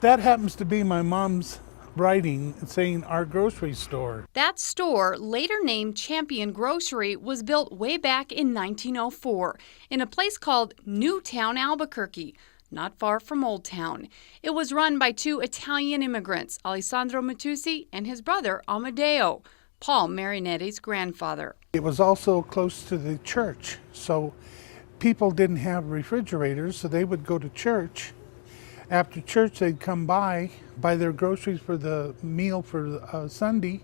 That happens to be my mom's writing saying our grocery store. That store, later named Champion Grocery, was built way back in 1904 in a place called Newtown, Albuquerque, not far from Old Town. It was run by two Italian immigrants, Alessandro Matusi and his brother Amadeo, Paul Marinetti's grandfather. It was also close to the church, so people didn't have refrigerators, so they would go to church. After church, they'd come by, buy their groceries for the meal for Sunday,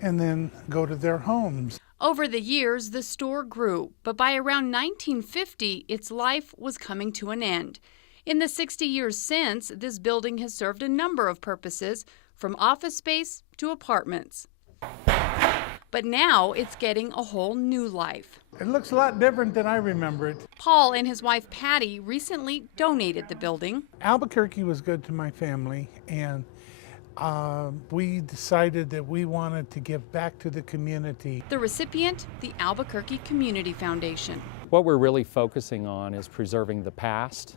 and then go to their homes. Over the years, the store grew, but by around 1950, its life was coming to an end. In the 60 years since, this building has served a number of purposes, from office space to apartments. But now it's getting a whole new life. It looks a lot different than I remember it. Paul and his wife Patty recently donated the building. Albuquerque was good to my family, and we decided that we wanted to give back to the community. The recipient, the Albuquerque Community Foundation. What we're really focusing on is preserving the past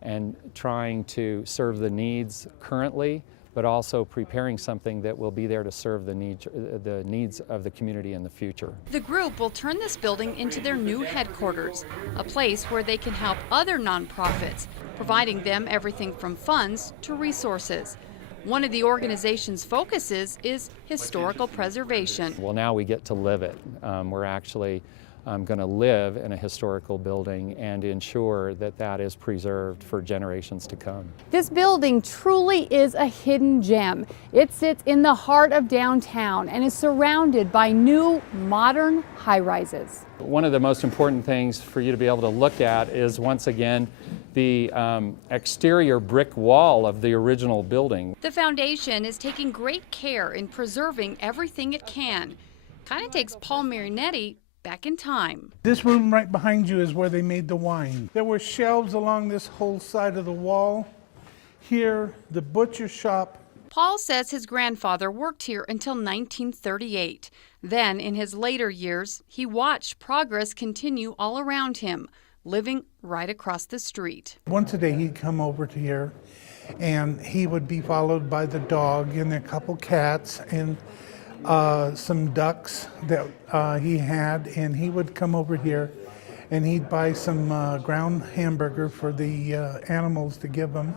and trying to serve the needs currently, but also preparing something that will be there to serve the needs of the community in the future. The group will turn this building into their new headquarters, a place where they can help other nonprofits, providing them everything from funds to resources. One of the organization's focuses is historical preservation. Well, now we get to live it. We're actually going to live in a historical building and ensure that that is preserved for generations to come. This building truly is a hidden gem. It sits in the heart of downtown and is surrounded by new, modern high-rises. One of the most important things for you to be able to look at is, once again, the exterior brick wall of the original building. The foundation is taking great care in preserving everything it can. Kind of takes Paul Marinetti back in time. This room right behind you is where they made the wine. There were shelves along this whole side of the wall. Here, the butcher shop. Paul says his grandfather worked here until 1938. Then, in his later years, he watched progress continue all around him, living right across the street. Once a day he'd come over to here, and he would be followed by the dog and a couple cats and some ducks that he had, and he would come over here and he'd buy some ground hamburger for the animals to give them,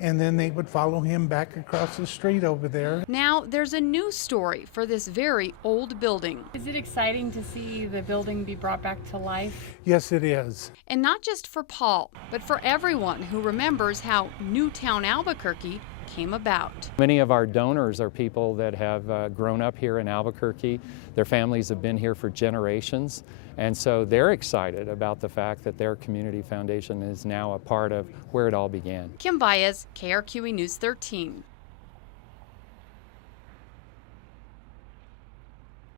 and then they would follow him back across the street over there. Now there's a new story for this very old building. Is it exciting to see the building be brought back to life? Yes, it is. And not just for Paul, but for everyone who remembers how Newtown, Albuquerque came about. Many of our donors are people that have grown up here in Albuquerque. Their families have been here for generations, and so they're excited about the fact that their community foundation is now a part of where it all began. Kim Baez, KRQE News 13.